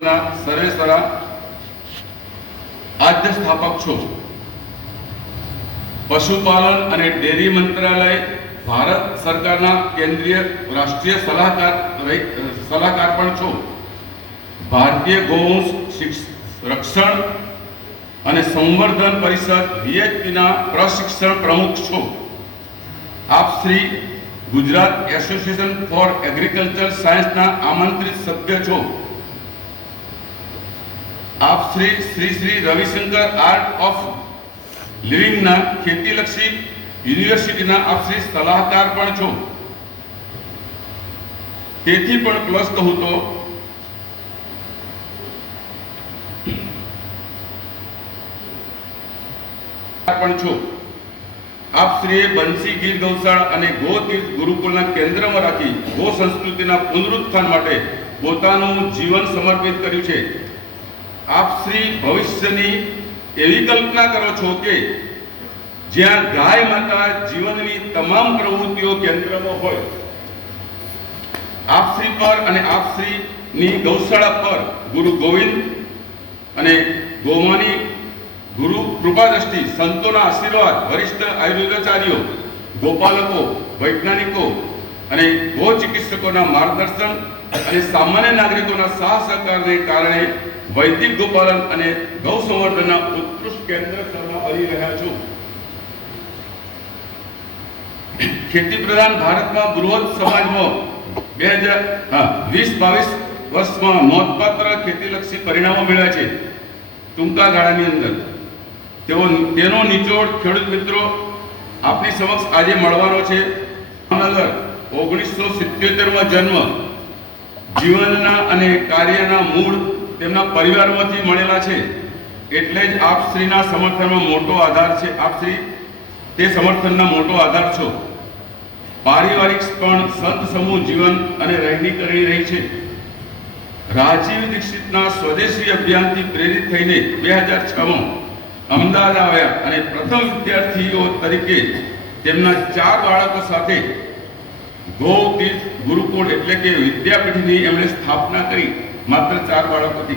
સર્વેસરા આદ્ય સ્થાપક છો। પશુપાલન અને ડેરી મંત્રાલય ભારત સરકારના કેન્દ્રીય રાષ્ટ્રીય સલાહકાર પણ છો। ભારતીય ગૌવંશ રક્ષણ અને સંવર્ધન પરિષદ VHPના પ્રશિક્ષણ પ્રમુખ છો। આપ Shri Gujarat association four agriculture સાયન્સના આમંત્રિત સભ્ય છો। आप Shri Shri Shri Ravishankar art of living ना खेतीलक्षी यूनिवर्सिटी ना आप श्री सलाहकार पण छो। तेथी पण प्लस कहूं तो पण छो। आप श्री बंसी गिर गौशाळा अने गो तीर्थ गुरुकुलना केंद्रमा राखी गो संस्कृतिना पुनरुत्थान माटे पोतानुं जीवन समर्पित कर्युं छे। आप श्री भविष्यनी एवी कल्पना करो छो के ज्यां गाय माता जीवननी तमाम प्रवृत्तिओ केंद्रमां होय। आप श्री पर अने आप श्री नी गौशाळा पर गुरु गोविंद अने गोमानी गुरु कृपा दृष्टि संतोना आशीर्वाद वरिष्ठ आयुर्वेदाचार्यो गोपालको वैज्ञानिको अने गो चिकित्सकोना मार्गदर्शन अने सामान्य नागरिकोना साथ सहकारने कारणे वैदिक गोपालन अने गौ संवर्धनना उत्कृष्ट केंद्र स्थळમાં બની રહ્યા છો। ખેતી પ્રધાન ભારતમાં બૃહદ સમાજમાં 2022 વર્ષમાં નોંધપાત્ર ખેતીલક્ષી પરિણામો મળ્યા છે। ટૂંકા ગાળાની અંદર તેનો નિચોડ ખેડૂત મિત્રો આપની સમક્ષ આજે મળવાનો છે। ભાવનગર 1977 માં જન્મ જીવનના અને કાર્યના મૂળ તેમના પરિવારમાંથી મળેલા છે એટલે જ આપ શ્રીના સમર્થનમાં મોટો આધાર છે। આપ શ્રી તે સમર્થનના મોટો આધાર છો। પારિવારિક પણ સંત સમૂહ જીવન અને રહેણી કરી રહી છે। રાજીવ દીક્ષિતના સ્વદેશી અભિયાનથી પ્રેરિત થઈને 2006માં અમદાવાદ આવ્યા અને પ્રથમ વિદ્યાર્થીઓ તરીકે તેમના 4 બાળકો સાથે ગો તીર્થ ગુરુકુળ એટલે કે વિદ્યાપીઠની એમણે સ્થાપના કરી। मात्र 4 बाळको थी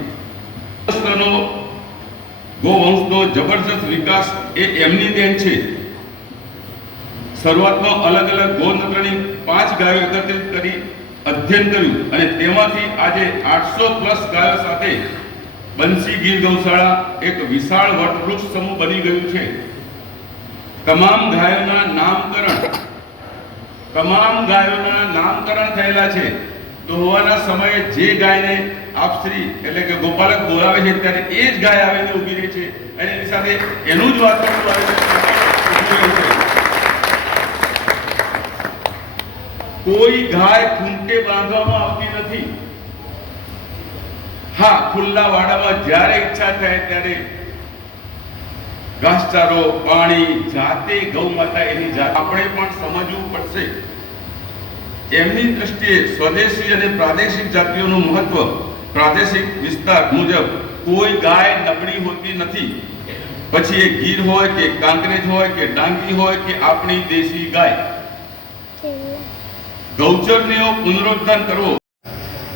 गोवंशनो जबरदस्त विकास ए एमनी देन छे। शरूआतमां अलग अलग गोनत्रनी 5 गायो एकत्रित करी अध्ययन कर्युं अने तेमांथी आजे 800 प्लस गायो साथे बंसी गिर गौशाळा एक विशाळ वटवृक्ष समूह बनी गयुं छे। તમામ ગાયોના નામકરણ થયેલા છે। દોહવાના સમયે જે ગાયને આપ શ્રી એટલે કે ગોપાલક બોલાવે છે ત્યારે એ જ ગાય આવીને ઊભી રહે છે અને એની સાથે એનું જ વાતાવરણ આવે છે। કોઈ ગાય ખૂંટે બાંધવામાં આવતી નથી। હા, ખુલ્લા વાડામાં જ્યારે ઈચ્છા થાય ત્યારે ઘાસચારો પાણી જાતે ગૌ માતા એની જાતે આપણે પણ સમજવું પડશે। એમની દ્રષ્ટિએ સ્વદેશી અને પ્રાદેશિક જાતિઓનું મહત્વ પ્રાદેશિક વિસ્તાર મુજબ કોઈ ગાય નબળી હોતી નથી। પછી એ ગીર હોય કે કાંકરેજ હોય કે ડાંગી હોય કે આપણી દેશી ગાય। ગૌચરનો પુનરુદ્ધાર કરવો।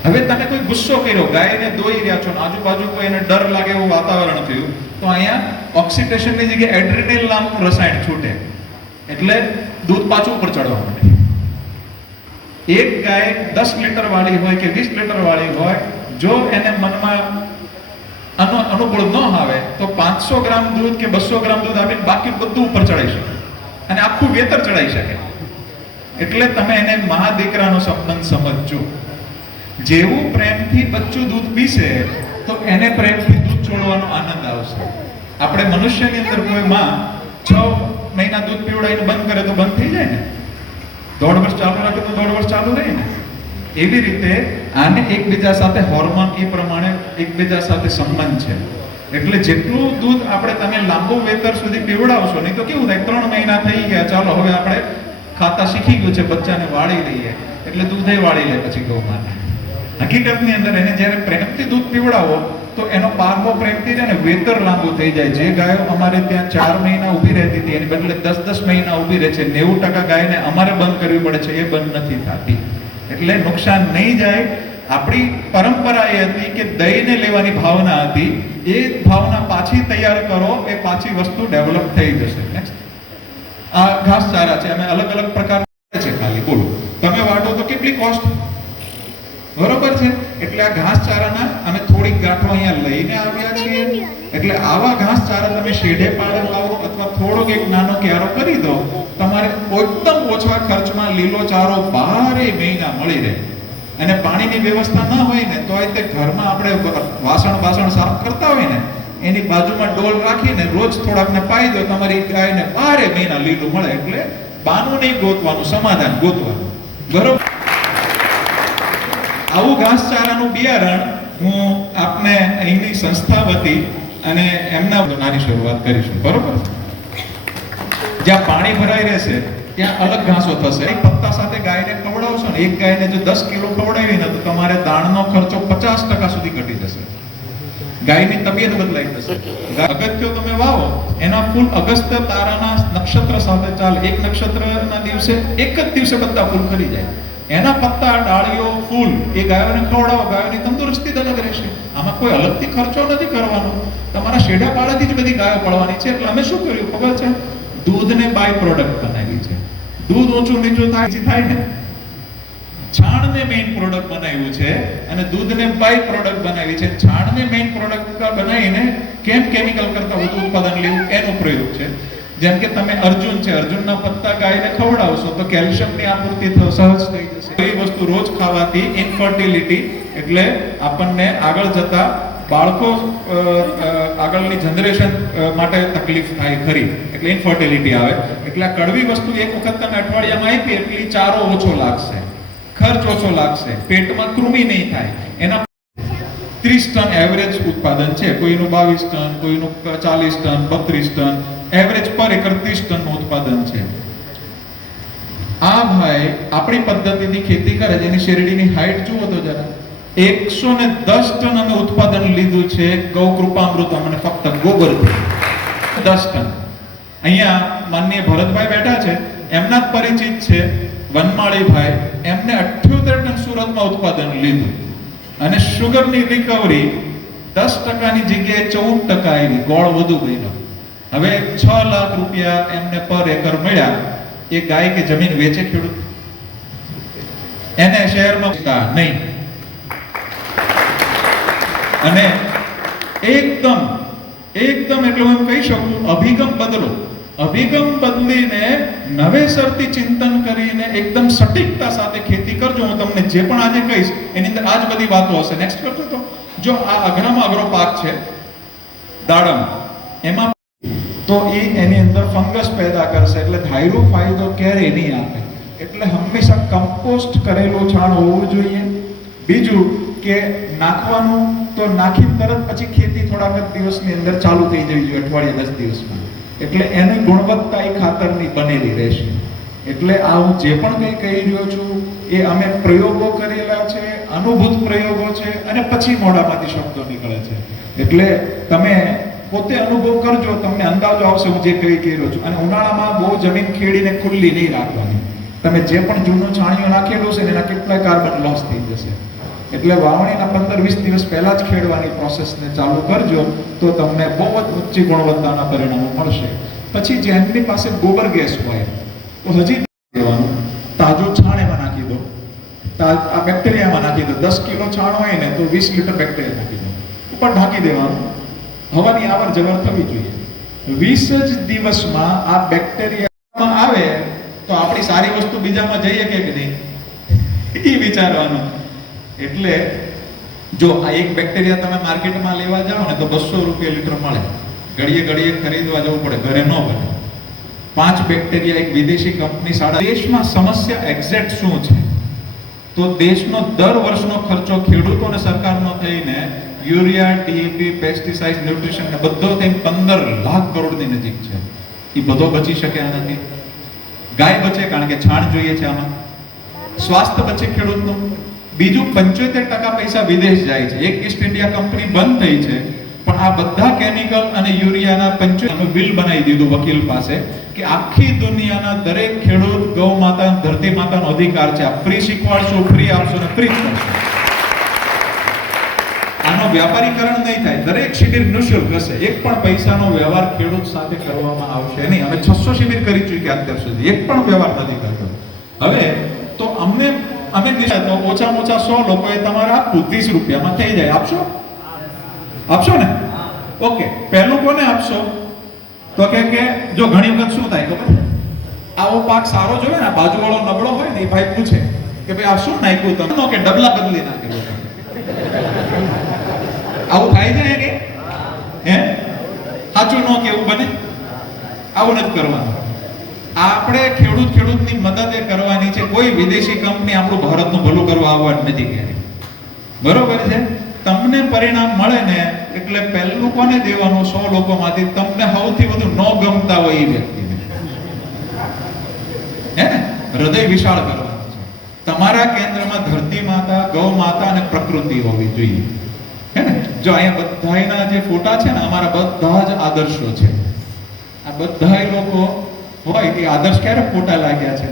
હવે તમે કોઈ ગુસ્સો કર્યો, ગાયને દોઈ રહ્યા છો, આજુબાજુ કોઈ એને ડર લાગે એવું વાતાવરણ થયું તો અહીંયા ઓક્સિડેશનની જગ્યાએ એડ્રેનલ નામનું રસાયણ છૂટે એટલે દૂધ પાછું ઉપર ચડવા માંડે। एक गाय 10 लीटर वाली हो कि 20 लीटर वाली हो, जो एने मन में अनुकूल न आवे तो 500 ग्राम दूध के 200 ग्राम दूध आपीने बाकी બધું ઉપર ચડાઈ શકે અને આખું વેતર ચડાઈ શકે। એટલે તમે એને મહા દીકરાનો સંબંધ સમજજો। જેવું પ્રેમથી બચ્ચું दूध પીશે તો એને પ્રેમથી दूध છોડવાનો આનંદ આવશે। આપણે મનુષ્યની અંદર કોઈ માં 6 મહિના दूध પીવડાવીને બંધ કરે તો બંધ થઈ જાય ને, 1.5 વર્ષ ચાલુ રાખે તો 1.5 વર્ષ ચાલુ રહે ને। એવી રીતે આને એકબીજા સાથે હોર્મોન એ પ્રમાણે એકબીજા સાથે સંબંધ છે। એટલે જેટલું દૂધ આપણે તમે લાંબુ વેતર સુધી પીવડાવશો નહીં તો કેવું થાય, 3 મહિના થઈ ગયા, ચાલો હવે આપણે ખાતા શીખી ગયું છે, બચ્ચાને વાળી લઈએ એટલે દૂધે વાળી લે પછી ગૌ માતા। હકીકતની અંદર એને જ્યારે પ્રેમથી દૂધ પીવડાવો તો એનો પારમો પ્રેમથી છે ને વેતર લાંબુ થઈ જાય। જે ગાયો અમારે ત્યાં 4 મહિના ઊભી રહેતી હતી એની બદલે 10-10 મહિના ઊભી રહે છે। 90% ગાયને અમારે બંધ કરવી પડે છે, એ બંધ નથી થતી। એટલે નુકસાન નહીં જાય આપણી પરંપરા એ હતી કે દહીંને લેવાની ભાવના હતી, એ ભાવના પાછી તૈયાર કરો, એ પાછી વસ્તુ ડેવલપ થઈ જશે. નેક્સ્ટ, આ ઘાસચારા છે, અમે અલગ અલગ પ્રકાર છે, ખાલી બોલો તમે વાટો તો કેટલી કોસ્ટ, બરોબર છે? એટલે આ ઘાસચારાના અમે થોડીક ગાંઠો અહીંયા લઈને આવ્યા છીએ. એટલે આવા ઘાસચારા તમે શેઢે પાડે લાવો અથવા થોડોક એક નાનો ક્યારો કરી દો, તમારે એકદમ ઓછા ખર્ચમાં લીલો ચારો 12 મહિના મળી રહે. અને પાણીની વ્યવસ્થા ન હોય ને તો તે ઘરમાં આપણે વાસણ સાફ કરતા હોય ને એની બાજુમાં ડોલ રાખીને રોજ થોડાકને પાઈ દો, તમારી ગાયને 12 મહિના લીલું મળે. એટલે બાનું નહીં ગોતવાનું, સમાધાન ગોતવાનું, બરોબર? આવું ઘાસચારાનું બિયારણ હું આપને અહીંની સંસ્થા વતી અને એમના નાની શરૂઆત કરીશું, બરોબર? જ્યાં પાણી ભરાઈ રહેશે ત્યાં અલગ ઘાસો થશે. એક પત્તા સાથે ગાયને ખવડાવશો ને, એક ગાયને જો 10 કિલો ખવડાવી ને તો તમારે દાણનો ખર્ચો 50% સુધી ઘટી જશે. ગાયની તબિયત બદલાઈ જશે. અગત્યો તમે વાવો, એના ફૂલ અગસ્ત્ય તારાના નક્ષત્ર સાથે ચાલે. એક નક્ષત્રના દિવસે એક જ દિવસે બધા ફૂલ ખરી જાય. એના પત્તા, ડાળીઓ, ફૂલ એ ગાયોને ખવડાવો, ગાયોની તંદુરસ્તી જ અલગ રહેશે. આમાં કોઈ અલગથી ખર્ચો નથી કરવાનો, તમારા શેઢા પાળાથી જ બધી ગાયો પડવાની છે. એટલે અમે શું કર્યું ખબર છે? દૂધને બાય પ્રોડક્ટ બનાવી છે. દૂધ ઊંચું નીચું થાય ને, છાણને મેઇન પ્રોડક્ટ બનાવ્યું છે અને દૂધને બાય પ્રોડક્ટ બનાવી છે. છાણને મેઇન પ્રોડક્ટ બનાવીને કેમ કેમિકલ કરતા વધુ ઉત્પાદન લેવું એનો પ્રયોગ છે. જેમ કે તમે અર્જુન છે, અર્જુનના પત્તા ગાયને ખવડાવશો તો કેલ્શિયમની આપૂર્તિ સહજ થઈ જશે. એ વસ્તુ રોજ ખાવાથી ઇન્ફર્ટિલિટી એટલે આપણને આગળ જતા બાળકો આગળની જનરેશન માટે તકલીફ થાય ખરી, એટલે ઇન્ફર્ટિલિટી આવે. એટલે કડવી વસ્તુ એક વખત તમે અઠવાડિયામાં આપી એટલી ચારો ઓછો લાગશે, ખર્ચ ઓછો લાગશે, પેટમાં કૃમિ નહીં થાય. એના 30 ટન એવરેજ ઉત્પાદન છે, કોઈનું 22 ટન, કોઈનું 40 ટન, 32 ટન, એવરેજ પર એકર 30 ટનનું ઉત્પાદન છે. આ ભાઈ આપણી પદ્ધતિથી ખેતી કરે, જેની શેરડીની હાઈટ જુઓ તો જરા 110 ટન અમે ઉત્પાદન લીધું છે ગૌ કૃપામૃત અને ફક્ત ગોબરથી 10 ટન. અહીંયા માનનીય ભરતભાઈ બેઠા છે, એમના જ પરિચિત છે વનમાળીભાઈ, એમને 78 ટન સુરતમાં ઉત્પાદન લીધું અને શુગરની રિકવરી 10%ની જગ્યાએ 14% આવી, ગોળ વધુ બન્યો. હવે 6 લાખ રૂપિયા એમને પર એકર મળ્યા. એ ગાય કે જમીન વેચે ખેડૂત, એને શહેરમાં નહીં. અને એકદમ એટલે હું એમ કહી શકું, અભિગમ બદલો. અભિગમ બદલીને નવેસરથી ચિંતન કરીને એકદમ સટીકતા સાથે ખેતી કરજો. હું તમને જે પણ આજે કહીશ એની અંદર આ જ બધી વાતો હશે. નેક્સ્ટ કરજો તો, જો આ અઘરામાં અઘરો પાક છે દાડમ, એમાં તો એની અંદર ફંગસ પેદા કરશે, એટલે ધાયરો ફાયદો ક્યારેય નહીં આપે. એટલે હંમેશા કમ્પોસ્ટ કરેલું છાણ હોવું જોઈએ. બીજું કે નાખવાનું તો નાખી તરત પછી ખેતી થોડાક જ દિવસની અંદર ચાલુ થઈ જવી જોઈએ, અઠવાડિયા 10 દિવસમાં. એટલે એની ગુણવત્તા એ ખાતરની બનેલી રહેશે. એટલે આ હું જે પણ કંઈ કહી રહ્યો છું એ અમે પ્રયોગો કરેલા છે, અનુભૂત પ્રયોગો છે અને પછી મોઢામાંથી શબ્દો નીકળે છે. એટલે તમે પોતે અનુભવ કરજો, તમને અંદાજો આવશે હું જે કહી રહ્યો છું. અને ઉનાળામાં બહુ જમીન ખેડીને ખુલ્લી નહીં રાખવાની. તમે જે પણ જૂનું છાણિયું નાખેલું છે એના કેટલાય કાર્બન લોસ થઈ જશે. એટલે વાવણીના 15-20 દિવસ પહેલા જ ખેડવાની પ્રોસેસને ચાલુ કરજો, તો તમને બહુ જ ઊંચી ગુણવત્તાના પરિણામો મળશે. પછી જેમની પાસે ગોબર ગેસ હોય તો હજી દેવાનું, તાજું છાણ એમાં નાખી દો, આ બેક્ટેરિયામાં નાખી દો. 10 કિલો છાણ હોય ને તો 20 લીટર બેક્ટેરિયા નાખી દો, ઉપર ઢાંકી દેવાનું. હવાની આવર જવર થવી જોઈએ. 20 જ દિવસમાં આ બેક્ટેરિયામાં આવે તો આપણી સારી વસ્તુ બીજામાં જઈએ કે નહીં એ વિચારવાનું. એટલે જો આ એક બેક્ટેરિયા તમે માર્કેટમાં લેવા જાઓ ને તો 200 રૂપિયા લીટર મળે. ઘડીએ ખરીદવા જવું પડે, ઘરે ન બને. 5 બેક્ટેરિયા એક વિદેશી કંપની દેશમાં સમસ્યા એક્ઝેક્ટ શું છે? તો દેશનો દર વર્ષનો ખર્ચો ખેડૂતો અને સરકારનો થઈને યુરિયા, ડીએપી, પેસ્ટિસાઇડ, ન્યુટ્રિશન ને બધો થઈને 15 લાખ કરોડની નજીક છે. એ બધો બચી શકે આનાથી. ગાય બચે કારણ કે છાણ જોઈએ છે આમાં. સ્વાસ્થ્ય બચે ખેડૂતનું. બીજું 75% પૈસા વિદેશ જાય છે. એક ઈસ્ટ ઇન્ડિયા કંપની બંધ થઈ છે, પણ આ બધા કેમિકલ અને યુરિયાના 75 બિલ બનાવી દીધું વકીલ પાસે કે આખી દુનિયાના દરેક ખેડૂત ગૌ માતા, ધરતી માતાનો અધિકાર છે. આ ફ્રી શીખવાડશો, ફ્રી આપશો ને ફ્રી કરશો. આનો વ્યાપારીકરણ નહીં થાય. દરેક શિબિર નિઃશુલ્ક હશે. એક પણ પૈસાનો વ્યવહાર ખેડૂત સાથે કરવામાં આવશે નહીં. અમે 600 શિબિર કરી ચૂક્યા અત્યાર સુધી, એક પણ વ્યવહાર નથી કરતો. હવે તો અમે તો ઓછામાં ઓછા 100 લોકોએ તમારે આપવું, 30 રૂપિયામાં થઈ જાય. આપશો ને? ઓકે. પહેલું કોને આપશો? તો કે જો ઘણી વખત શું થાય ખબર, આવો પાક સારો જોવે ને, બાજુવાળો નબળો હોય ને, એ ભાઈ પૂછે કે ભાઈ આ શું નાખ્યું તમે? કે ડબલા બદલી નાખેલું. આવું થાય છે કે હે? સાચું ન કેવું બને? આવું નથી કરવાનું. આપણે ખેડૂતની મદદ કરવાની છે. કોઈ વિદેશી કંપની આપણું ભારતનું ભલું કરવા આવવાનું નથી ક્યારે. બરોબર છે? તમને પરિણામ મળે ને એટલે પહેલું કોને દેવાનું? 100 લોકોમાંથી તમને સૌથી વધુ ન ગમતા હોય એ વ્યક્તિને, હે ને? હૃદય વિશાળ કરવાનું છે. તમારા કેન્દ્રમાં ધરતી માતા, ગૌ માતા અને પ્રકૃતિ હોવી જોઈએ, હે ને? જો અહીંયા બધાના જે ફોટા છે ને, અમારા બધા જ આદર્શો છે. આ બધા લોકો હોય એ આદર્શ ક્યારે ફોટા લાગ્યા છે,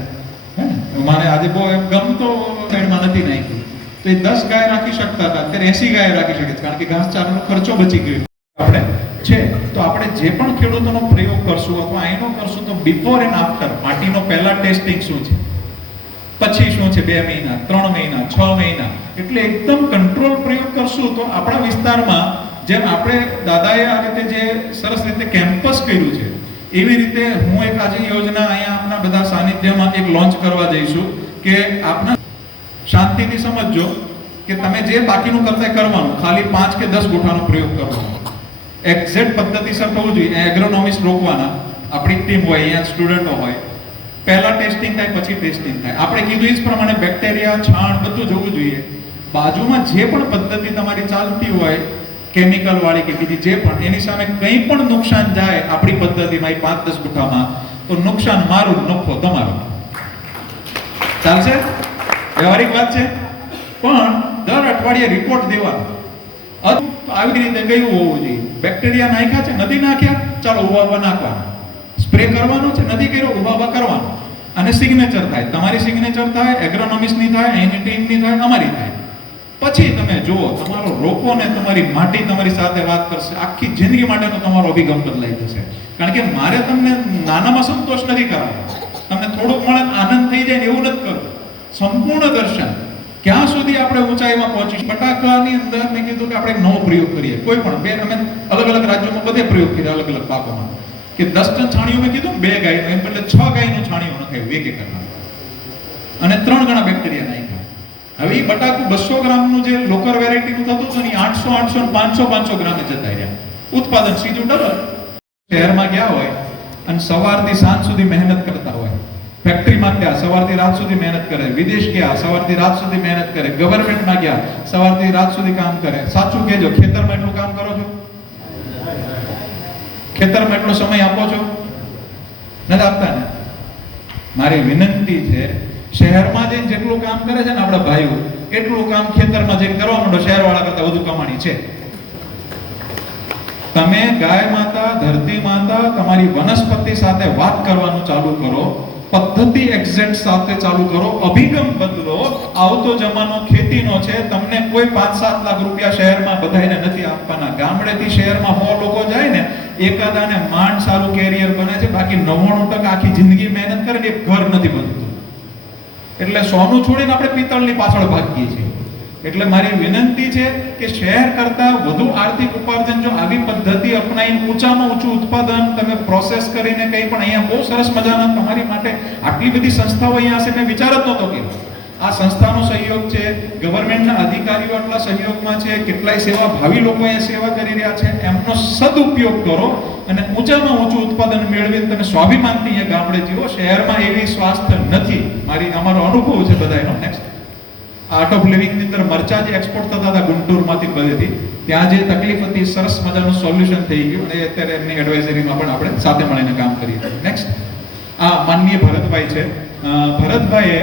હે ને? મને આજે બહુ એમ ગમતો સાઈડમાં નથી નાખ્યું. તો એ 10 ગાય રાખી શકતા હતા, અત્યારે 80 ગાય રાખી શકે છે, કારણ કે ઘાસચારાનો ખર્ચો બચી ગયો આપણે છે. તો આપણે જે પણ ખેડૂતોનો પ્રયોગ કરશું અથવા અહીંનો કરશું તો બિફોર એન્ડ આફ્ટર માટીનો પહેલા ટેસ્ટિંગ શું છે, પછી શું છે, 2 મહિના, 3 મહિના, 6 મહિના, એટલે એકદમ કંટ્રોલ પ્રયોગ કરશું તો આપણા વિસ્તારમાં જેમ આપણે દાદાએ આ રીતે જે સરસ રીતે કેમ્પસ કર્યું છે, એવી રીતે હું એક આજે યોજના અહીંયા આપના બધા સાનિધ્યમાં એક લોન્ચ કરવા જઈશું કે આપના શાંતિથી સમજજો કે તમે જે બાકીનું કરતા કરવાનું, ખાલી 5 કે 10 ગુઠાનો પ્રયોગ કરવાનો. એક્ઝેક્ટ પદ્ધતિસર થવું જોઈએ. એગ્રોનોમિસ્ટ રોકવાના, આપણી ટીમ હોય, અહીંયા સ્ટુડન્ટો હોય. પહેલા ટેસ્ટિંગ થાય, પછી ટેસ્ટિંગ થાય. આપણે કીધું એ જ પ્રમાણે બેક્ટેરિયા, છાણ બધું જોવું જોઈએ. બાજુમાં જે પણ પદ્ધતિ તમારી ચાલતી હોય, કેમિકલ વાળી કે બીજી જે પણ, એની સામે કંઈ પણ નુકસાન જાય આપણી પદ્ધતિમાં 5-10 ગુઠામાં, તો નુકસાન મારું, નફો તમારો. ચાલશે? વ્યવહારિક વાત છે. પણ દર અઠવાડિયે રિપોર્ટ દેવાનો. આવી રીતે કયું હોવું જોઈએ? બેક્ટેરિયા નાખ્યા છે, નથી નાખ્યા, ચાલો ઉભાવા નાખવાના. સ્પ્રે કરવાનો છે, નથી કર્યો, ઉભાવા કરવાનો. અને સિગ્નેચર થાય, તમારી સિગ્નેચર થાય, એગ્રોનોમિસ્ટની થાય, એની ટીમની થાય, અમારી થાય. પછી તમે જુઓ, તમારો રોપો ને તમારી માટી તમારી સાથે વાત કરશે. આખી જિંદગી માટેનો તમારો અભિગમ બદલાઈ જશે. કારણ કે મારે તમને નાનામાં સંતોષ નથી કરાવવાનો. તમને થોડુંક મળે આનંદ થઈ જાય એવું નથી કરવું. સંપૂર્ણ દર્શન. ક્યાં સુધી આપણે ઊંચાઈમાં પહોંચીશું? બટાકાની અંદર મેં કીધું કે આપણે એક નવો પ્રયોગ કરીએ. કોઈ પણ અમે અલગ અલગ રાજ્યોમાં બધે પ્રયોગ કર્યા, અલગ અલગ પાકોમાં, કે 10 ટન છાણિયું મેં કીધું 2 ગાયનું, એમ બદલે 6 ગાયનું છાણિયું નખાયું 1 એકરમાં, અને 3 ગણા બેક્ટેરિયા નાખ્યા. હવે એ બટાકું 200 ગ્રામનું જે લોકર વેરાયટીનું થતું હતું ને 800 500 ગ્રામે જતા રહ્યા. ઉત્પાદન સીધું ડબલ. શહેરમાં ગયા હોય અને સવારથી સાંજ સુધી મહેનત કરતા હોય, ફેક્ટરીમાં ગયા સવારથી રાત સુધી મહેનત કરે, વિદેશ ગયા સવારથી રાત સુધી મહેનત કરે, ગવર્મેન્ટમાં ગયા સવારથી રાત સુધી કામ કરે. સાચું કહેજો, ખેતરમાં એટલું કામ કરો છો? ખેતરમાં એટલો સમય આપો છો? નથી આપતા ને? મારી વિનંતી છે, શહેરમાં જઈને જેટલું કામ કરે છે ને આપણા ભાઈઓ, એટલું કામ ખેતરમાં જઈને કરવા માંડો. શહેરવાળા કરતા વધુ કમાણી છે. તમે ગાય માતા, ધરતી માતા, તમારી વનસ્પતિ સાથે વાત કરવાનું ચાલુ કરો. પદ્ધતિ એક્ઝેક્ટ સાથે ચાલુ કરો. અભિગમ બદલો. આવતો જમાનો ખેતીનો છે. તમને કોઈ 5-7 લાખ રૂપિયા શહેરમાં બધાને નથી આપવાના. ગામડેથી શહેરમાં 100 લોકો જાય ને, એકાદાને માંડ સારું કેરિયર બને છે, બાકી 99% આખી જિંદગી મહેનત કરે ને એક ઘર નથી બનતું. એટલે સોનું છોડીને આપણે પિત્તળની પાછળ ભાગીએ છીએ. એટલે મારી વિનંતી છે કે શહેર કરતા વધુ આર્થિક ઉપાર્જન જો આવી પદ્ધતિ અપનાવીને ઊંચામાં ઊંચું ઉત્પાદન તમે પ્રોસેસ કરીને કંઈ પણ, અહીંયા બહુ સરસ મજાના તમારી માટે આટલી બધી સંસ્થાઓ અહીંયા હશે, મેં વિચાર જ નહોતો કર્યો. આ સંસ્થાનો સહયોગ છે, ગવર્મેન્ટના અધિકારીઓ આટલા સહયોગમાં છે, કેટલાય સેવાભાવી લોકો અહીંયા સેવા કરી રહ્યા છે. એમનો સદુપયોગ કરો અને ઊંચામાં ઊંચું ઉત્પાદન મેળવીને તમે સ્વાભિમાનથી અહીંયા ગામડે જીવો. શહેરમાં એવી સ્વાસ્થ્ય નથી. અમારો અનુભવ છે બધાનો. નેક્સ્ટ, આર્ટ ઓફ લિવિંગ ની અંદર મરચા જે એક્સપોર્ટ થતા હતા ગુંટુરમાંથી બધેથી, ત્યાં જે તકલીફ હતી સરસ મજાનું સોલ્યુશન થઈ ગયું અને અત્યારે એમની એડવાઇઝરીમાં પણ આપણે સાથે મળીને કામ કરીએ છીએ. નેક્સ્ટ, આ માનનીય ભરતભાઈ છે. ભરતભાઈએ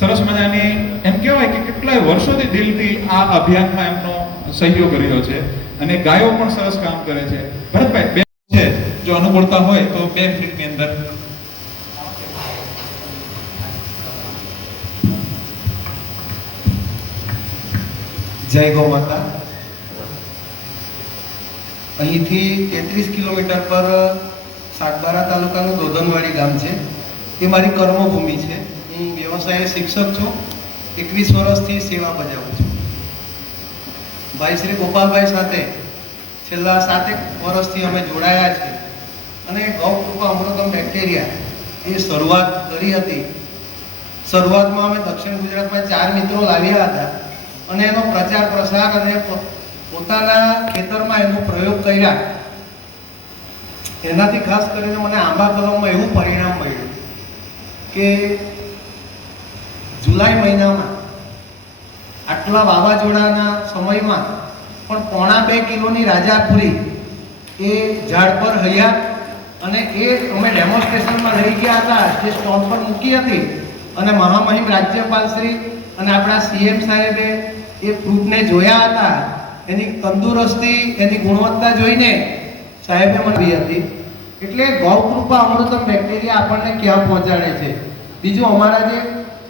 સરસ મજાની એમ કહેવાય કે કેટલાય વર્ષોથી દિલથી આ અભિયાનમાં એમનો સહયોગ રહ્યો છે અને ગાયો પણ સરસ કામ કરે છે. ભરતભાઈ બે છે, જો અનુકૂળતા હોય તો 2 મિનિટની અંદર. જય ગૌ માતા. અહીંથી 33 કિલોમીટર પર સાગબારા તાલુકાનું દોધનવાડી ગામ છે. તે મારી કર્મભૂમિ છે. હું વ્યવસાય શિક્ષક છું. 21 વર્ષથી સેવા બજાવું છું. ભાઈ શ્રી ગોપાલભાઈ સાથે છેલ્લા 7 વર્ષથી અમે જોડાયા છે અને ગૌકૃપા અમૃતમ બેક્ટેરિયા એ શરૂઆત કરી હતી. શરૂઆતમાં અમે દક્ષિણ ગુજરાતમાં 4 મિત્રો લાવ્યા હતા અને એનો પ્રચાર પ્રસાર અને પોતાના ખેતરમાં એનો પ્રયોગ કર્યા. એનાથી ખાસ કરીને મને આંબા કલમમાં એવું પરિણામ મળ્યું કે જુલાઈ મહિનામાં આટલા વાવાઝોડાના સમયમાં પણ 1.5 કિલોની રાજાપુરી એ ઝાડ પર હૈયા અને એ અમે ડેમોન્સ્ટ્રેશનમાં લઈ ગયા હતા, જે સ્ટોલ પર મૂકી હતી અને મહામહિમ રાજ્યપાલ શ્રી અને આપણા સીએમ સાહેબે એ ફ્રૂટને જોયા હતા. એની તંદુરસ્તી, એની ગુણવત્તા જોઈને સાહેબે મને હતી. એટલે ગૌકૃપા અમૃતમ બેક્ટેરિયા આપણને ક્યાં પહોંચાડે છે. બીજું, અમારા જે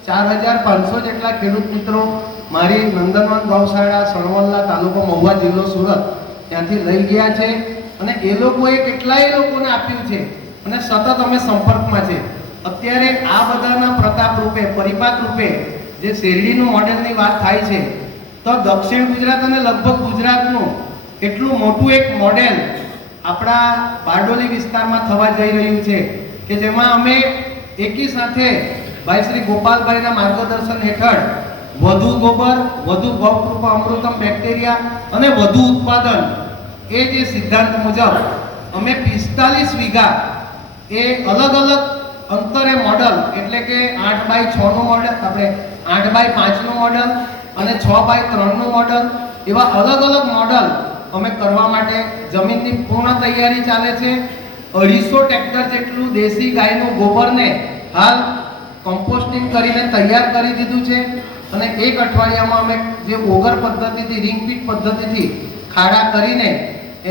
4500 જેટલા ખેડૂત મિત્રો મારી નંદનવન ગૌશાળા સણવલના તાલુકો મહુવા જિલ્લો સુરત ત્યાંથી લઈ ગયા છે અને એ લોકોએ કેટલાય લોકોને આપ્યું છે અને સતત અમે સંપર્કમાં છે. અત્યારે આ બધાના પ્રતાપ રૂપે, પરિપાક રૂપે જે શેરડીનું મોડેલની વાત થાય છે તો દક્ષિણ ગુજરાત અને લગભગ ગુજરાતનું એટલું મોટું એક મોડેલ આપણા બારડોલી વિસ્તારમાં થવા જઈ રહ્યું છે કે જેમાં અમે એકી સાથે ભાઈ શ્રી ગોપાલભાઈના માર્ગદર્શન હેઠળ વધુ ગોબર, વધુ ગૌકૃપા અમૃતમ બેક્ટેરિયા અને વધુ ઉત્પાદન, એ જે સિદ્ધાંત મુજબ અમે 45 વીઘા એ અલગ અલગ અંતરે મોડલ, એટલે કે 8x6 નું મોડલ, આપણે 8x5 નું મોડલ અને 6x3 નું મોડલ, એવા અલગ અલગ મોડલ અમે કરવા માટે જમીનની પૂર્ણ તૈયારી ચાલે છે. 250 ટ્રેક્ટર જેટલું દેશી ગાયનું ગોબરને હાલ કમ્પોસ્ટિંગ કરીને તૈયાર કરી દીધું છે અને 1 અઠવાડિયામાં અમે જે ઓગર પદ્ધતિથી, રિંગ પીટ પદ્ધતિથી ખાડા કરીને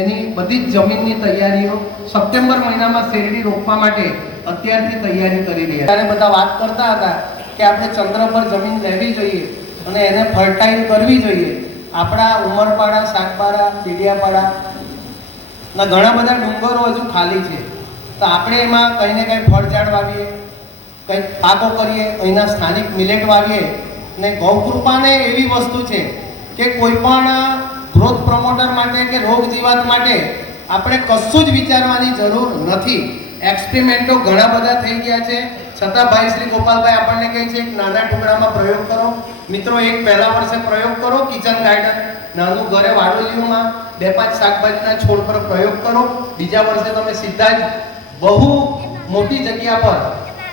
એની બધી જ જમીનની તૈયારીઓ સપ્ટેમ્બર મહિનામાં શેરડી રોપવા માટે અત્યારથી તૈયારી કરી રહ્યા. ત્યારે બધા વાત કરતા હતા કે આપણે ચંદ્ર પર જમીન લેવી જોઈએ અને એને ફર્ટાઇલ કરવી જોઈએ. આપણા ઉમરપાડા, સાગબારા, ડેડિયાપાડા ના ઘણા બધા ડુંગરો હજુ ખાલી છે, તો આપણે એમાં કંઈ ને કંઈ ફળ ઝાડ વાવીએ, કંઈક પાકો કરીએ, અહીંના સ્થાનિક મિલેટ વાવીએ. ને ગૌકૃપાને એવી વસ્તુ છે કે કોઈ પણ ગ્રોથ પ્રમોટર માટે કે રોગ જીવાત માટે આપણે કશું જ વિચારવાની જરૂર નથી. એક્સપેરિમેન્ટો ઘણા બધા થઈ ગયા છે, છતાં ભાઈ શ્રી ગોપાલભાઈ આપણને કહે છે એક નાના ટુકડામાં પ્રયોગ કરો. મિત્રો, એક પહેલા વર્ષે પ્રયોગ કરો, કિચન ગાર્ડન નાનું ઘરે વાડોલીઓમાં 2-5 શાકભાજીના છોડ પર પ્રયોગ કરો. બીજા વર્ષે તમે સીધા જ બહુ મોટી જગ્યા પર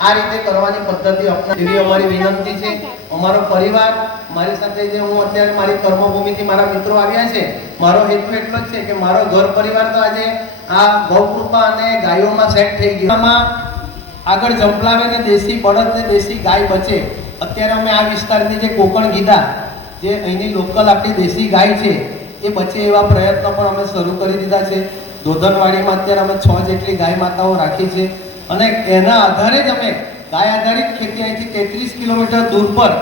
આ રીતે કરવાની પદ્ધતિ અપનાવી એવી અમારી વિનંતી છે. અમારો પરિવાર, મારી સાથે જે હું અત્યારે મારી કર્મભૂમિથી મારા મિત્રો આવ્યા છે, મારો હેતુ એટલો જ છે કે મારો ઘર પરિવાર તો આજે આ ગૌકૃપા અને ગાયોમાં સેટ થઈ ગયો. આગળ જંપલાવે ને દેશી બળદ ને દેશી ગાય બચે. અત્યારે અમે આ વિસ્તારની જે કોકણ ગીધા, જે અહીંની લોકલ આપણી દેશી ગાય છે, એ બચે એવા પ્રયત્નો પણ અમે શરૂ કરી દીધા છે. દોધનવાડીમાં અત્યારે અમે 6 જેટલી ગાય માતાઓ રાખી છે અને એના આધારે જ અમે ગાય આધારિત ખેતી અહીંથી 33 કિલોમીટર દૂર પર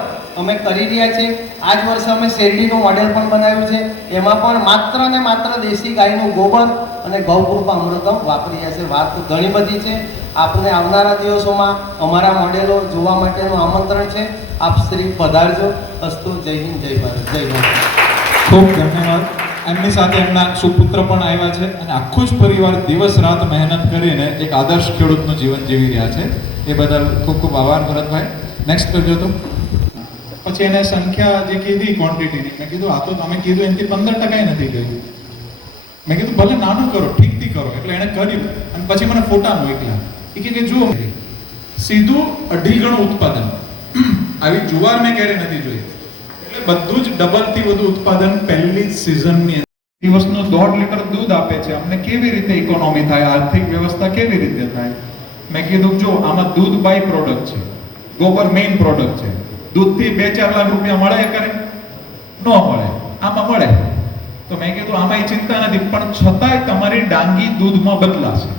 અમે કરી રહ્યા છીએ. આ જ વર્ષે અમે શેરડીનું મોડેલ પણ બનાવ્યું છે. એમાં પણ માત્ર ને માત્ર દેશી ગાયનું ગોબર અને ગૌકૃપા અમૃતમ વાપરી રહ્યા છે. વાત ઘણી બધી છે. આપને આવનારા દિવસોમાં અમારા મોડેલો જોવા માટેનું આમંત્રણ છે. આપ શ્રી પધારજો. અસ્તુ. જય હિન્દ, જય ભારત, જય ભારત. ખૂબ ધન્યવાદ. એમની સાથે એમના સુપુત્ર પણ આવ્યા છે અને આખું જ પરિવાર દિવસ રાત મહેનત કરીને એક આદર્શ ખેડૂતનું જીવન જીવી રહ્યા છે. એ બદલ ખૂબ ખૂબ આભાર ભરતભાઈ. નેક્સ્ટ કરજો તો. પછી એને સંખ્યા જે કીધી ક્વોન્ટિટીની, મેં કીધું આ તો તમે કીધું એનાથી 15% નથી ગયું. મેં કીધું ભલે નાનું કરો, ઠીકથી કરો. એટલે એણે કર્યું અને પછી મને ફોટા મોકલ્યા. એ કે જુઓ, સીધું 2.5 ગણું ઉત્પાદન. આવી જુવાર મેં ક્યારે નથી જોઈ. એટલે બધું જ ડબલ થી વધુ ઉત્પાદન પહેલી સિઝનની દિવસનું 1.5 લીટર દૂધ આપે છે. અમને કેવી રીતે ઇકોનોમી થાય, આર્થિક વ્યવસ્થા કેવી રીતે થાય? મેં કીધું જો આમાં દૂધ બાય પ્રોડક્ટ છે, ગોબર મેઇન પ્રોડક્ટ છે. દૂધથી 2-4 લાખ રૂપિયા મળે કરે? ન મળે. આમાં મળે. તો મેં કીધું આમાં ચિંતા નથી, પણ છતાંય તમારી ડાંગી દૂધમાં બદલાશે.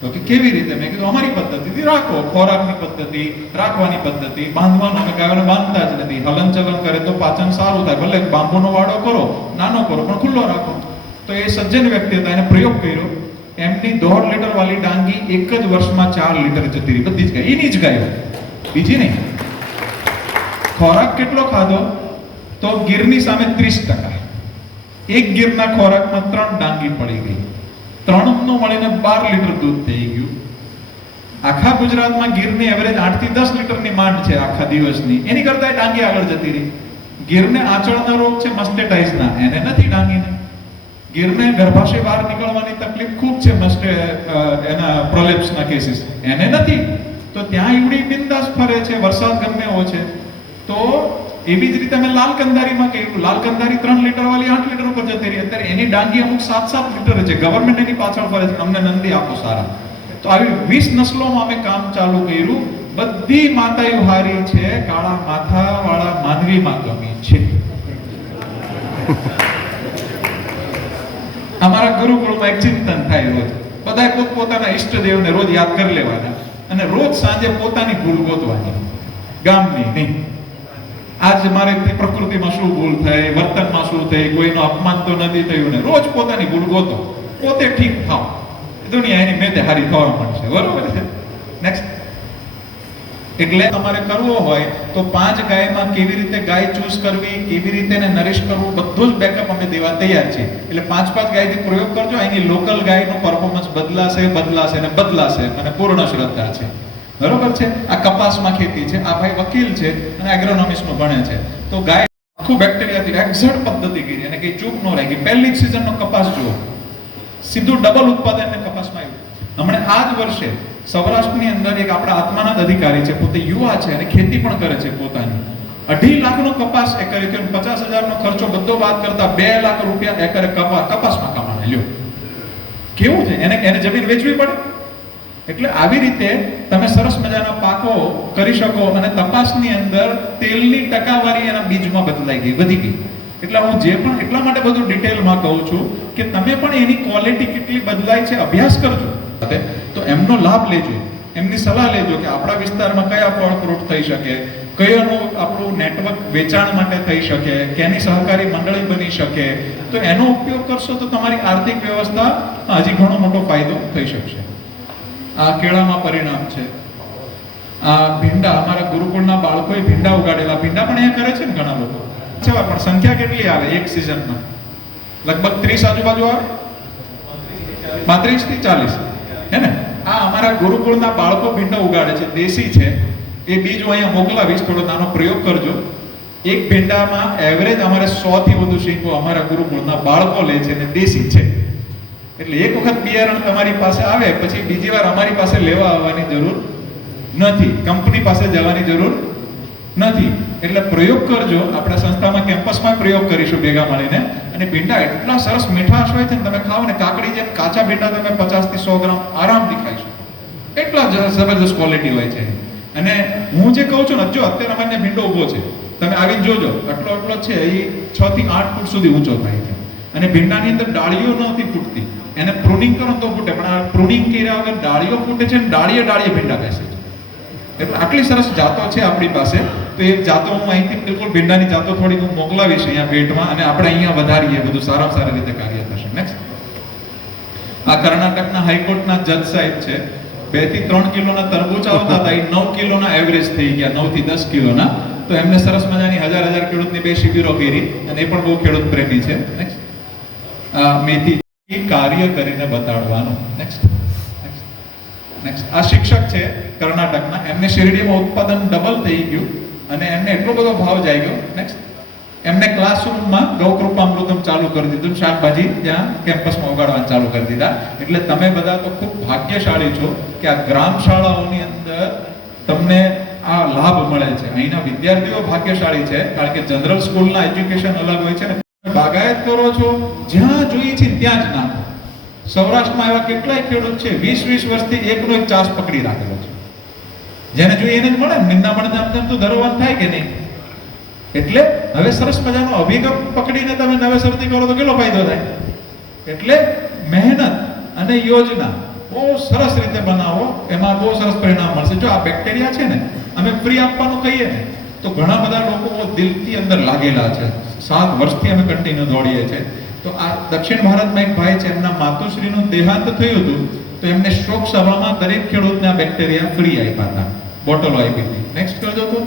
તો કે કેવી રીતે? મેં કીધું અમારી પદ્ધતિથી રાખો. ખોરાકની પદ્ધતિ, રાખવાની પદ્ધતિ, બાંધવાનો, અમે ગાયોને બાંધતા જ નથી. હલન ચલન કરે તો પાચન સારું થાય. ભલે બાંબુનો વાડો કરો, નાનો કરો, પણ ખુલ્લો રાખો. તો તો એ સજ્જન વ્યક્તિ હતા, એને પ્રયોગ કર્યો. એમની 1.5 લીટર વાળી ડાંગી એક જ વર્ષમાં 4 લીટર જતી રહી, બધી જ ગાય, એની જ ગાયો, બીજી નહીં. ખોરાક કેટલો ખાધો? તો ગીરની સામે 30%. એક ગીરના ખોરાકમાં 3 ડાંગી પડી ગઈ, 3 નું મળીને 12 લીટર દૂધ થઈ ગયું. આખા ગુજરાતમાં ગીરની એવરેજ 8 થી 10 લીટરની માંડ છે આખા દિવસની, એની કરતા ડાંગી આગળ જતી રહી. ગીરને આંચળનો રોગ છે મસ્ટેટાઇઝના, એને નથી ડાંગીને. ગીરને ગર્ભાશય બહાર નીકળવાની તકલીફ ખૂબ છે, એના પ્રોલેપ્સના કેસીસ, એને નથી. તો ત્યાં ઈવડી બિંદાસ ફરે છે, વરસાદ ગમે એવો છે. તો એવી જ રીતે અમે લાલ કંદારીમાં કહ્યું, લાલ કંદારી 3 લીટર વાળી 8 લીટર ઉપર જતી રહી. અત્યારે એની ડાંગી અમુક 7-7 લીટર છે, ગવર્મેન્ટ એની પાછળ ફરે છે, અમને નંદી આપો સારા. તો આવી 20 નસ્લોમાં અમે કામ ચાલુ કર્યું. બધી માતાઓ હારી છે, કાળા માથા વાળા માનવીમાં કમી છે. અમારા ગુરુકુળમાં એક ચિંતન થાય રોજ, બધા પોતપોતાના ઈષ્ટદેવને રોજ યાદ કરી લેવાના અને રોજ સાંજે પોતાની ભૂલ ગોતવાની, ગામની નહીં. આજ મારે પ્રકૃતિમાં શું ભૂલ થઈ, વર્તનમાં શું થઈ, કોઈનું અપમાન તો નથી થયું, ને રોજ પોતાની ભૂલ ગોતો, પોતે ઠીક થાવ, દુનિયા એની મેતે હારી થવા માંડશે. બરોબર છે? નેક્સ્ટ. એટલે તમારે કરવો હોય તો 5 ગાયમાં કેવી રીતે ગાય ચૂઝ કરવી, કેવી રીતે એને નરિશ કરવું, બધું જ બેકઅપ અમે દેવા તૈયાર છીએ. એટલે 5-5 ગાયથી પ્રયોગ કરજો, એની લોકલ ગાયનું પરફોર્મન્સ બદલાશે અને બદલાશે, મને પૂર્ણ શ્રદ્ધા છે. બરોબર છે? આ કપાસમાં ખેતી છે, આ ભાઈ વકીલ છે અને એગ્રોનોમિક્સનું ભણે છે. તો ગાય આખું બેક્ટેરિયાથી એક્ઝેક્ટ પદ્ધતિ કરી, અને કઈ ચૂક ન રહી ગઈ. પહેલી જ સિઝનનો કપાસ જુઓ, સીધું ડબલ ઉત્પાદન કપાસમાં આવ્યું. હમણાં આ જ વર્ષે સૌરાષ્ટ્રની અંદર એક આપણા આત્માના જ અધિકારી છે, પોતે યુવા છે અને ખેતી પણ કરે છે પોતાની. 2.5 લાખનો કપાસ એકરે થયો, 50,000નો ખર્ચો બધો વાત કરતા 2 લાખ રૂપિયા એકરે કપાસમાં કમાણે. લ્યો, કેવું છે? એને જમીન વેચવી પડે. એટલે આવી રીતે તમે સરસ મજાના પાકો કરી શકો. અને તપાસની અંદર તેલની ટકાવારી એના બીજમાં બદલાઈ ગઈ, વધી ગઈ. એટલે હું જે પણ એટલા માટે બધું ડિટેલમાં કહું છું કે તમે પણ એની ક્વોલિટી કેટલી બદલાય છે અભ્યાસ કરજો. તો એમનો લાભ લેજો, એમની સલાહ લેજો કે આપણા વિસ્તારમાં કયા ફળ ફ્રૂટ થઈ શકે, કયાનું આપણું નેટવર્ક વેચાણ માટે થઈ શકે, કેની સહકારી મંડળી બની શકે. તો એનો ઉપયોગ કરશો તો તમારી આર્થિક વ્યવસ્થા હજી ઘણો મોટો ફાયદો થઈ શકશે. આ કેળામાં પરિણામ છે. આ ભીંડા, અમારા ગુરુકુળના બાળકોએ ભીંડા ઉગાડેલા. ભીંડા પણ અહીંયા કરે છે ને ઘણા લોકો, પણ સંખ્યા કેટલી આવે એક સિઝનમાં? લગભગ 30 આજુબાજુ આવે, 35 થી 40, હે ને? આ અમારા ગુરુકુળના બાળકો ભીંડા ઉગાડે છે, દેશી છે. એ બીજ હું અહીંયા મોકલાવીશ, થોડો નાનો પ્રયોગ કરજો. એક ભીંડામાં એવરેજ અમારે 100 થી વધુ શીંગો અમારા ગુરુકુળના બાળકો લે છે, અને દેશી છે. એટલે એક વખત બિયારણ તમારી પાસે આવે પછી બીજી વાર અમારી પાસે લેવા આવવાની જરૂર નથી, કંપની પાસે જવાની જરૂર નથી. એટલે પ્રયોગ કરજો. આપણા સંસ્થામાં કેમ્પસમાં પ્રયોગ કરીશું ભેગા મળીને. અને ભીંડા એટલા સરસ મીઠાશ હોય છે ને, તમે ખાઓ ને કાકડી જેમ કાચા ભીંડા તમે 50 થી 100 ગ્રામ આરામથી ખાઈ શકો, એટલા જબરદસ્ત ક્વોલિટી હોય છે. અને હું જે કહું છું ને, જો અત્યારે અમારે ભીંડો ઊભો છે, તમે આવીને જોજો, આટલો છે, એ 6 થી 8 ફૂટ સુધી ઊંચો થાય છે. અને ભીંડાની અંદર ડાળીઓ નથી ફૂટતી, એને પ્રુનિંગ કરો તો ફૂટે, પણ આ પ્રુનિંગ કર્યા વગર ડાળીઓ ફૂટે છે, ને ડાળીએ ભીંડા બેસે છે. એટલે આટલી સરસ જાતો છે આપણી પાસે. તો એ જાતો હું અહીંથી બિલકુલ ભીંડાની જાતો થોડી હું મોકલાવીશ અહીંયા ભેટમાં, અને આપણે અહીંયા વધારીએ, બધું સારામાં સારી રીતે કાર્ય થશે. નેક્સ્ટ. આ કર્ણાટકના હાઈકોર્ટના જજ સાહેબ છે. 2 થી 3 કિલોના તરબૂચ આવતા હતા, એ 9 કિલોના એવરેજ થઈ ગયા, 9 થી 10 કિલોના. તો એમને સરસ મજાની 1000 ખેડૂતની 2 શિબિરો કરી, અને એ પણ બહુ ખેડૂત પ્રેમી છે. નેક્સ્ટ. મેથી કાર્ય કરીને બતાડવાનું. નેક્સ્ટ. આ શિક્ષક છે કર્ણાટકના, એમને શેરડીમાં ઉત્પાદન ડબલ થઈ ગયું અને એમને એટલો બધો ભાવ જાય ગયો. નેક્સ્ટ. એમને ક્લાસરૂમમાં ગૌકૃપામૃતમ ચાલુ કરી દીધું, શાકભાજી ત્યાં કેમ્પસમાં ઉગાડવાનું ચાલુ કરી દીધા. એટલે તમે બધા તો ખૂબ ભાગ્યશાળી છો કે આ ગ્રામ શાળાઓની અંદર તમને આ લાભ મળે છે. અહીંના વિદ્યાર્થીઓ ભાગ્યશાળી છે, કારણ કે જનરલ સ્કૂલના એજ્યુકેશન અલગ હોય છે ને. બાગાયત કરો છો, જ્યાં જોઈએ છે ત્યાં જ નાખો. સૌરાષ્ટ્રમાં એવા કેટલાય ખેડૂત છે 20-20 વર્ષથી એકનો એક ચાસ પકડી રાખેલો છે, જેને જોઈએ એને જ મળે ને. નિંદામણ જામ તો ધરોવાન થાય કે નહીં? એટલે હવે સરસ મજાનો અભિગમ પકડીને તમે નવેસરથી કરો તો કેટલો ફાયદો થાય. એટલે મહેનત અને યોજના બહુ સરસ રીતે બનાવો, એમાં બહુ સરસ પરિણામ મળશે. જો આ બેક્ટેરિયા છે ને, અમે ફ્રી આપવાનું કહીએ ને તો ઘણા બધા લોકો દિલથી અંદર લાગેલા છે. 7 વર્ષથી અમે કન્ટિન્યુ દોડીએ છીએ. તો આ દક્ષિણ ભારતમાં એક ભાઈ છે, એમના માતુશ્રીનું દેહાંત થયું હતું, તો એમને શોક સભામાં દરેક ખેડૂતને આ બેક્ટેરિયા ફ્રી આપ્યા હતા, બોટલો આપી હતી. નેક્સ્ટ કરજો તો.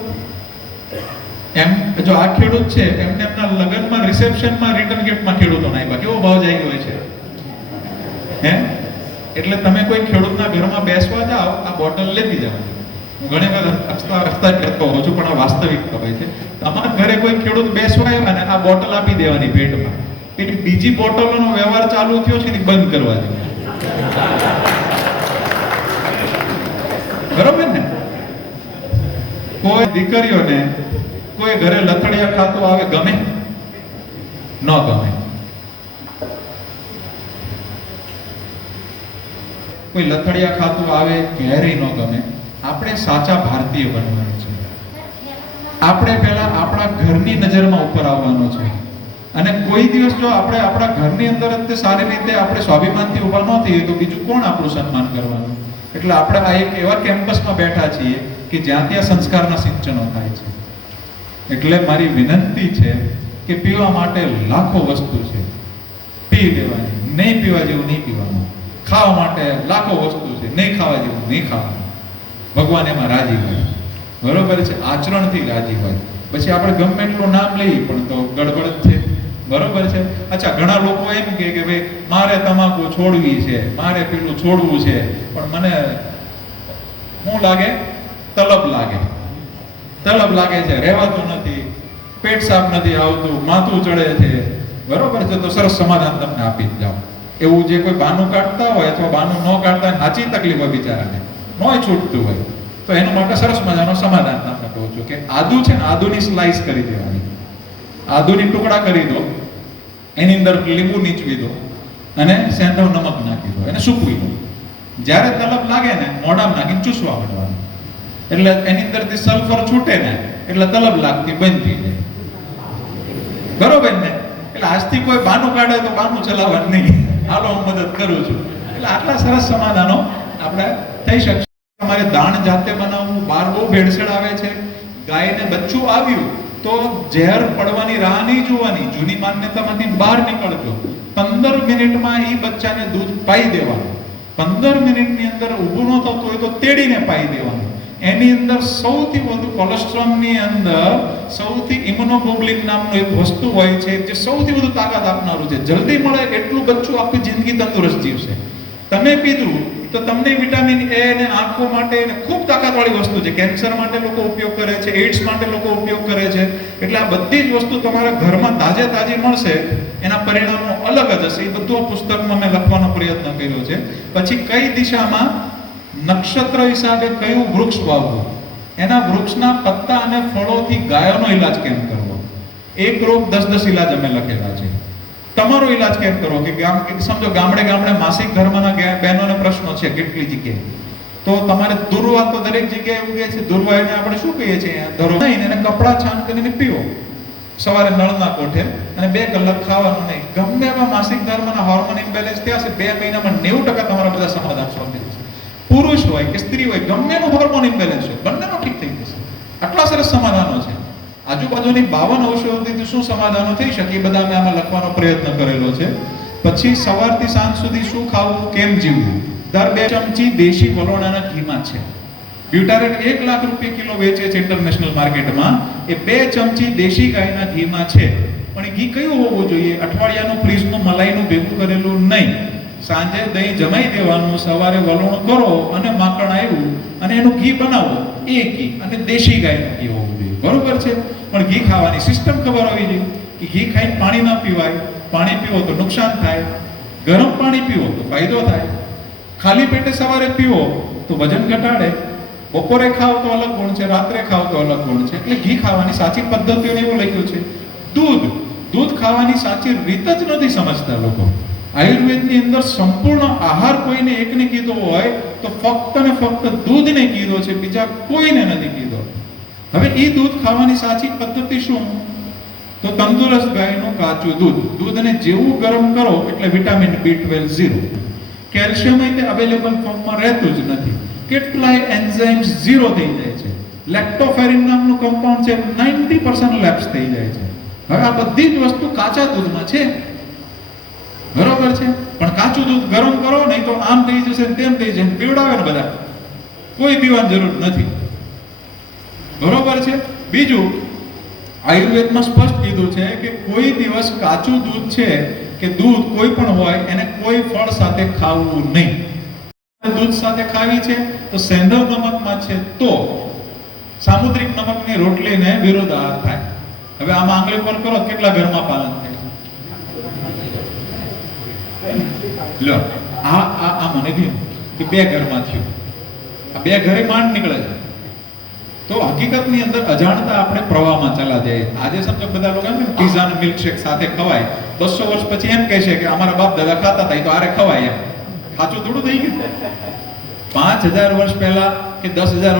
એમ જો આ ખેડૂત છે એમને એમના લગ્નમાં રિસેપ્શનમાં રિટર્ન ગિફ્ટમાં ખેડૂતોને આપ્યા. કેવો ભાવ જાય ગયો છે હે? એટલે તમે કોઈ ખેડૂતના ઘરમાં બેસવા જાઓ, આ બોટલ લેતી જવાની. હું ઘણી વાર રસ્તા કહેતો હોઉં છું, પણ આ વાસ્તવિકતા હોય છે. તમારા ઘરે કોઈ ખેડૂત બેસવા આવ્યા ને આ બોટલ આપી દેવાની ભેટમાં. પેલી બીજી બોટલોનો વ્યવહાર ચાલુ થયો છે ને બંધ કરવા દે. બરોબર ને? કોઈ દીકરીઓને કોઈ ઘરે લથડિયા ખાતું આવે ગમે? ન ગમે. કોઈ લથડિયા ખાતું આવે ક્યારેય ન ગમે. આપણે સાચા ભારતીય બનવાનું છે. આપણે પહેલા આપણા ઘરની નજરમાં ઉપર આવવાનો છે. અને કોઈ દિવસ જો આપણે આપણા ઘરની અંદર જ તે સારી રીતે આપણે સ્વાભિમાનથી ઊભા ન થઈએ તો બીજું કોણ આપણું સન્માન કરવાનું? એટલે આપણે આ એક એવા કેમ્પસમાં બેઠા છીએ કે જ્યાં ત્યાં સંસ્કારના સિંચનો થાય છે. એટલે મારી વિનંતી છે કે પીવા માટે લાખો વસ્તુ છે, પી લેવાની. નહીં પીવા જેવું નહીં પીવાનું. ખાવા માટે લાખો વસ્તુ છે, નહીં ખાવા જેવું નહીં ખાવાનું. ભગવાન એમાં રાજી હોય, બરોબર છે? આચરણથી રાજી હોય. પછી આપણે ગમે એટલું નામ લઈએ પણ તો ગડબડ જ છે, બરોબર છે? અચ્છા, ઘણા લોકો એમ કે ભાઈ મારે તમાકુ છોડવી છે, મારે પેલું છોડવું છે, પણ મને શું લાગે? તલબ લાગે. તલબ લાગે છે, રહેવાતું નથી, પેટ સાફ નથી આવતું, માથું ચડે છે, બરોબર છે? તો સરસ સમાધાન તમને આપી જ જાઓ. એવું જે કોઈ બાનું કાઢતા હોય અથવા બાનું ન કાઢતા હોય, સાચી તકલીફ હોય બિચારાને, નોય છૂટતું હોય, તો એના માટે સરસ મજાનો સમાધાન તમને કહું છું કે આદુ છે ને, આદુની સ્લાઇસ કરી દેવાની. આદુની ટુકડા કરી દો, એની અંદર લીંબુ નીચવી દો અને સેંધવ નમક નાખી દો, એને સૂકવી દો. જ્યારે તલબ લાગે ને મોઢામાં નાખીને ચૂસવા માંડવાનું. એટલે એની અંદરથી સલ્ફર છૂટે ને એટલે તલબ લાગતી બંધ થઈ જાય. બરોબર ને? એટલે આજથી કોઈ બાનું કાઢે તો બાનું ચલાવવાનું નહીં. હાલો, હું મદદ કરું છું. એટલે આટલા સરસ સમાધાનો આપણે થઈ શકશે. તમારે દાણ જાતે બનાવવું. બહાર બહુ ભેળસેળ આવે છે. ગાયને બચ્ચું આવ્યું તો ઝેર પડવાની રાહ નહીં જોવાની. જૂની માન્યતામાંથી બહાર નીકળજો. 15 મિનિટમાં એ બચ્ચાને દૂધ પાઈ દેવાનું. 15 મિનિટની અંદર ઊભું ન થતું હોય તો તેડીને પાઈ દેવાનું. એની અંદર સૌથી વધુ કોલેસ્ટ્રોલની અંદર સૌથી ઇમ્યુનોગ્લોબુલિન નામનું એક વસ્તુ હોય છે જે સૌથી વધુ તાકાત આપનારું છે. જલ્દી મળે એટલું બચ્ચું આખી જિંદગી તંદુરસ્ત જીવશે. તમે પીધું તો તમને વિટામિન એ ને આંખો માટે ખૂબ તાકાતવાળી વસ્તુ છે. કેન્સર માટે લોકો ઉપયોગ કરે છે, એઇડ્સ માટે લોકો ઉપયોગ કરે છે. એટલે આ બધી જ વસ્તુ તમારા ઘરમાં તાજે તાજી મળશે. એના પરિણામો અલગ જ હશે. એ બધું પુસ્તકમાં મેં લખવાનો પ્રયત્ન કર્યો છે. પછી કઈ દિશામાં નક્ષત્ર હિસાબે કયું વૃક્ષ વાવવું, એના વૃક્ષના પત્તા અને ફળોથી ગાયોનો ઈલાજ કેમ કરવો, એક રોગ 10 ઈલાજ અમે લખેલા છે. તમારો ઈલાજ કેમ કરો કે સમજો ગામડે ગામડે માસિક ધર્મના બહેનોને પ્રશ્નો છે કેટલી જગ્યાએ, તો તમારે દુર્વા તો દરેક જગ્યાએ ઉગે છે. દુર્વા એને આપણે શું કહીએ છીએ? ધરો નહીં, એને કપડા છાન કરીને પીવો સવારે નળના કોઠે, અને 2 કલાક ખાવાનું નહીં. ગમે એવા માસિક ધર્મના હોર્મોન ઇમ્બેલેન્સ થયા છે 2 મહિનામાં 90% તમારા બધા સમાધાન સોંપી દેશે. પુરુષ હોય કે સ્ત્રી હોય, ગમે એનું હોર્મોન ઇમ્બેલેન્સ હોય, બંનેનો ઠીક થઈ જશે. આટલા સરસ સમાધાનો છે. આજુબાજુની 52 ઔષધિથી શું સમાધાનો થઈ શકે એ બધા મેં આમાં લખવાનો પ્રયત્ન કરેલો છે. પછી સવારથી સાંજ સુધી શું ખાવું, કેમ જીવવું. દર 2 ચમચી દેશી વલોણાના ઘીમાં છે. બ્યુટારેટ 1 લાખ રૂપિયા કિલો વેચે છે ઇન્ટરનેશનલ માર્કેટમાં. એ 2 ચમચી દેશી ગાયના ઘીમાં છે. પણ એ ઘી કયું હોવું જોઈએ? અઠવાડિયાનું ફ્રીજનું મલાઈનું ભેગું કરેલું નહીં. સાંજે દહીં જમાઈ દેવાનું, સવારે વલોણ કરો અને માખણ આવ્યું અને એનું ઘી બનાવો. એ ઘી અને દેશી ગાયનું ઘી હોવું જોઈએ, બરોબર છે? પણ ઘી ખાવાની સિસ્ટમ ખબર હોવી જોઈએ કે ઘી ખાઈને પાણી ન પીવાય. પાણી પીવો તો નુકસાન થાય, ગરમ પાણી પીવો તો ફાયદો થાય, ખાલી પેટે સવારે પીવો તો વજન ઘટાડે, બપોરે ખાવ તો અલગ ગુણ છે, રાત્રે ખાવ તો અલગ ગુણ છે. એટલે ઘી ખાવાની સાચી પદ્ધતિઓ એવું લખ્યું છે. દૂધ ખાવાની સાચી રીત જ નથી સમજતા લોકો. આયુર્વેદની અંદર સંપૂર્ણ આહાર કોઈને એકને કીધો હોય તો ફક્ત ને ફક્ત દૂધને કીધો છે, બીજા કોઈને નથી કીધો. હવે એ દૂધ ખાવાની સાચી પદ્ધતિ શું? તો તંદુરસ્ત ગાયનું કાચું દૂધ. દૂધને જેવું ગરમ કરો એટલે વિટામિન B12 0. કેલ્શિયમ તે અવેલેબલ ફોર્મમાં રહેતું જ નથી. કેટલાય એન્ઝાઇમ્સ 0 થઈ જાય છે. લેક્ટોફેરિન નામનું કમ્પાઉન્ડ છે 90% લેપ્સ થઈ જાય છે. હવે આ બધી જ વસ્તુ કાચા દૂધમાં છે. બરોબર છે, પણ કાચું દૂધ ગરમ કરો નહીં તો આમ થઈ જશે ને તેમ થઈ જશે, પીવડાવે ને બધા, કોઈ પીવાની જરૂર નથી. બરોબર છે. બીજું, આયુર્વેદમાં સ્પષ્ટ કીધું છે કે કોઈ દિવસ કાચું દૂધ છે કે દૂધ કોઈ પણ હોય એને કોઈ ફળ સાથે ખાવું નહીં. દૂધ સાથે ખાવી છે તો સેંધવ નમકમાં છે તો સામુદ્રિક નમકની રોટલીને વિરોધાભાસ થાય. હવે આમાં આંગળી પર કરો કેટલા ઘરમાં પાલન થાય? લો, આ મને કહ્યું કે 2 ઘરમાં થયું, આ 2 ઘરે માંડ નીકળે છે. તો હકીકતની અંદર અજાણતા આપણે પ્રવાહમાં ચલા જઈએ. આજે સમજો બધા લોકો એમ કે પીઝા અને મિલ્કશેક સાથે ખવાય, 200 વર્ષ પછી એમ કહેશે કે અમારા બાપ દાદા ખાતા હતા, એ તો આરે ખવાય. એમ સાચું થોડું થઈ ગયું? 5000 વર્ષ પહેલા કે 10,000